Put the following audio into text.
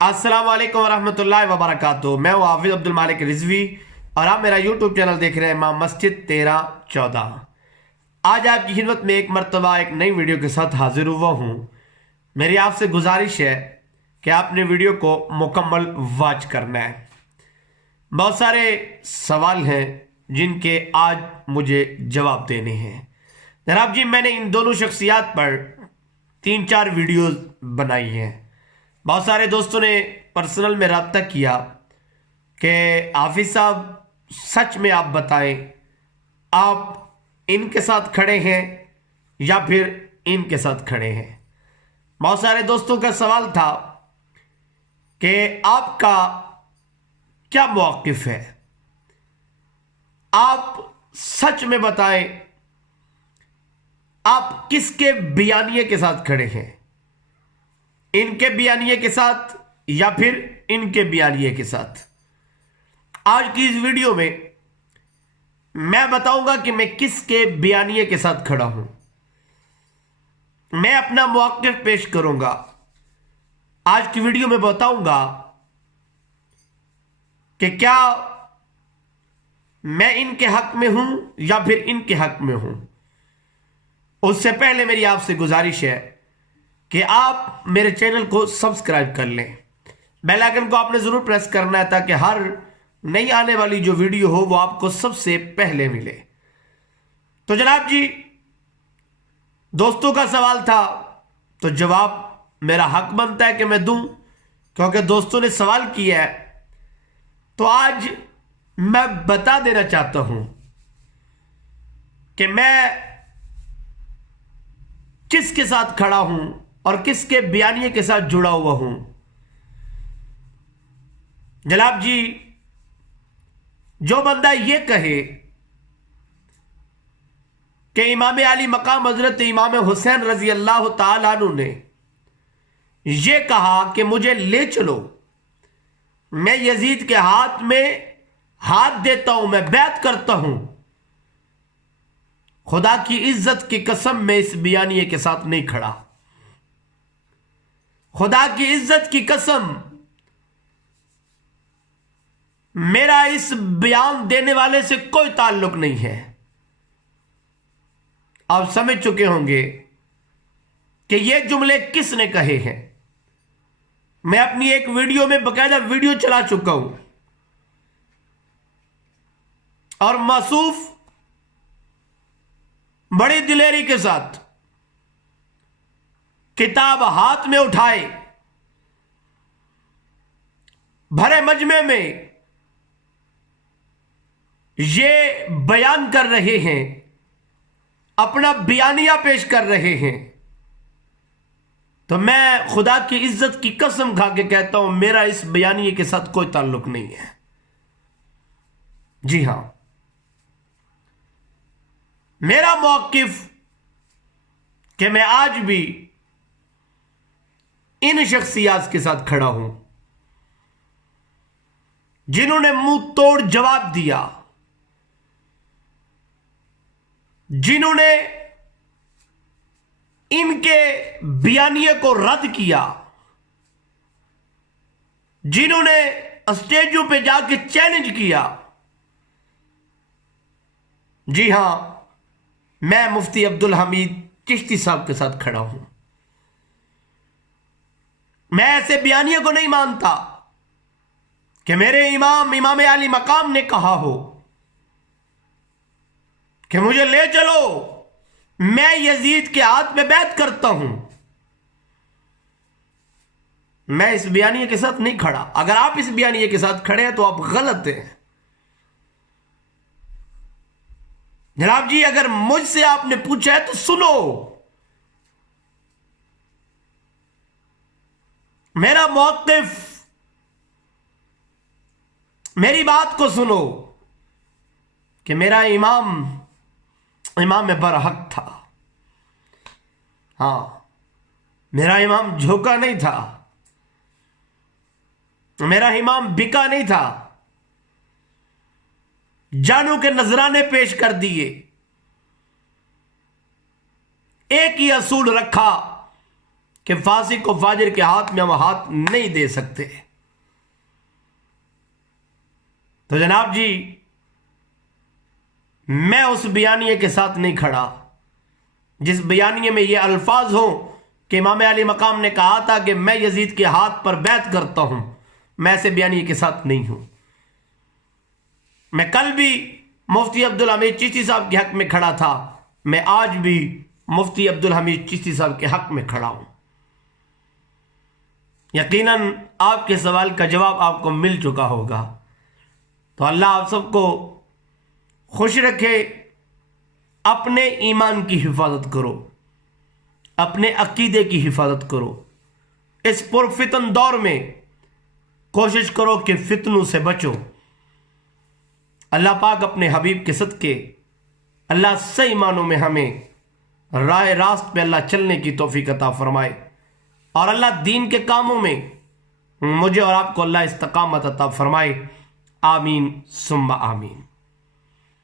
अस्सलाम वालेकुम वरहमतुल्लाहि वबरकातुहू। मैं हूँ हाफिज अब्दुल मालिक रिजवी और आप मेरा यूट्यूब चैनल देख रहे हैं इमाम मस्जिद 1314। आज आपकी खिदमत में एक मरतबा एक नई वीडियो के साथ हाजिर हुआ हूँ। मेरी आपसे गुजारिश है कि आपने वीडियो को मुकम्मल वॉच करना है। बहुत सारे सवाल हैं जिनके आज मुझे जवाब देने हैं। जनाब जी, मैंने इन दोनों शख्सियात पर 3-4 वीडियोस बनाई हैं। बहुत सारे दोस्तों ने पर्सनल में रब्ता किया कि हाफिज साहब सच में आप बताएं, आप इनके साथ खड़े हैं या फिर इनके साथ खड़े हैं। बहुत सारे दोस्तों का सवाल था कि आपका क्या मौक़िफ़ है, आप सच में बताएं, आप किसके बयानिए के साथ खड़े हैं, इनके बयानिए के साथ या फिर इनके बयानिए के साथ। आज की इस वीडियो में मैं बताऊंगा कि मैं किसके बयानिए के साथ खड़ा हूं। मैं अपना मौक़िफ़ पेश करूंगा। आज की वीडियो में बताऊंगा कि क्या मैं इनके हक में हूं या फिर इनके हक में हूं। उससे पहले मेरी आपसे गुजारिश है कि आप मेरे चैनल को सब्सक्राइब कर लें। बेल आइकन को आपने जरूर प्रेस करना है ताकि हर नई आने वाली जो वीडियो हो वो आपको सबसे पहले मिले। तो जनाब जी, दोस्तों का सवाल था तो जवाब मेरा हक बनता है कि मैं दूं, क्योंकि दोस्तों ने सवाल किया है। तो आज मैं बता देना चाहता हूं कि मैं किसके साथ खड़ा हूं और किसके बयानिए के साथ जुड़ा हुआ हूं। जनाब जी, जो बंदा यह कहे कि इमाम आली मकाम हजरत इमाम हुसैन रजी अल्लाह ताला अन्हु ने यह कहा कि मुझे ले चलो, मैं यजीद के हाथ में हाथ देता हूं, मैं बैत करता हूं, खुदा की इज्जत की कसम मैं इस बयानिए के साथ नहीं खड़ा। खुदा की इज्जत की कसम, मेरा इस बयान देने वाले से कोई ताल्लुक नहीं है। आप समझ चुके होंगे कि ये जुमले किसने कहे हैं। मैं अपनी एक वीडियो में बकायदा वीडियो चला चुका हूं और मासूफ बड़ी दिलेरी के साथ किताब हाथ में उठाए भरे मजमे में ये बयान कर रहे हैं, अपना बयानिया पेश कर रहे हैं। तो मैं खुदा की इज्जत की कसम खा के कहता हूं, मेरा इस बयानिए के साथ कोई ताल्लुक नहीं है। जी हां, मेरा मौक़िफ़ कि मैं आज भी इन शख्सियात के साथ खड़ा हूं जिन्होंने मुंह तोड़ जवाब दिया, जिन्होंने इनके बयानिए को रद्द किया, जिन्होंने स्टेजों पे जाके चैलेंज किया। जी हां, मैं मुफ्ती अब्दुल हमीद चिश्ती साहब के साथ खड़ा हूं। मैं ऐसे बयानिए को नहीं मानता कि मेरे इमाम आली मकाम ने कहा हो कि मुझे ले चलो, मैं यजीद के हाथ में बैत करता हूं। मैं इस बयानिए के साथ नहीं खड़ा। अगर आप इस बयानिए के साथ खड़े हैं तो आप गलत हैं। जनाब जी, अगर मुझसे आपने पूछा है तो सुनो, मेरा मौक़िफ़, मेरी बात को सुनो कि मेरा इमाम बरहक था। हां, मेरा इमाम झोंका नहीं था, मेरा इमाम बिका नहीं था। जानू के नजराने पेश कर दिए, एक ही असूल रखा कि फासिक को फाजिर के हाथ में हम हाथ नहीं दे सकते। तो जनाब जी, मैं उस बयानिए के साथ नहीं खड़ा जिस बयानिए में ये अल्फाज हों कि इमाम अली मकाम ने कहा था कि मैं यजीद के हाथ पर बैत करता हूं। मैं ऐसे बयानिए के साथ नहीं हूं। मैं कल भी मुफ्ती अब्दुल हमीद चिश्ती साहब के हक में खड़ा था, मैं आज भी मुफ्ती अब्दुल हमीद चिश्ती साहब के हक में खड़ा हूं। यकीनन आपके सवाल का जवाब आपको मिल चुका होगा। तो अल्लाह आप सबको खुश रखे। अपने ईमान की हिफाजत करो, अपने अकीदे की हिफाजत करो। इस पुरफितन दौर में कोशिश करो कि फितनों से बचो। अल्लाह पाक अपने हबीब के सदके अल्लाह सही मानों में हमें राह रास्त पे अल्लाह चलने की तौफीक अता फरमाए, और अल्लाह दीन के कामों में मुझे और आपको अल्लाह इस्तकामत अता फरमाए। आमीन सुम्मा आमीन।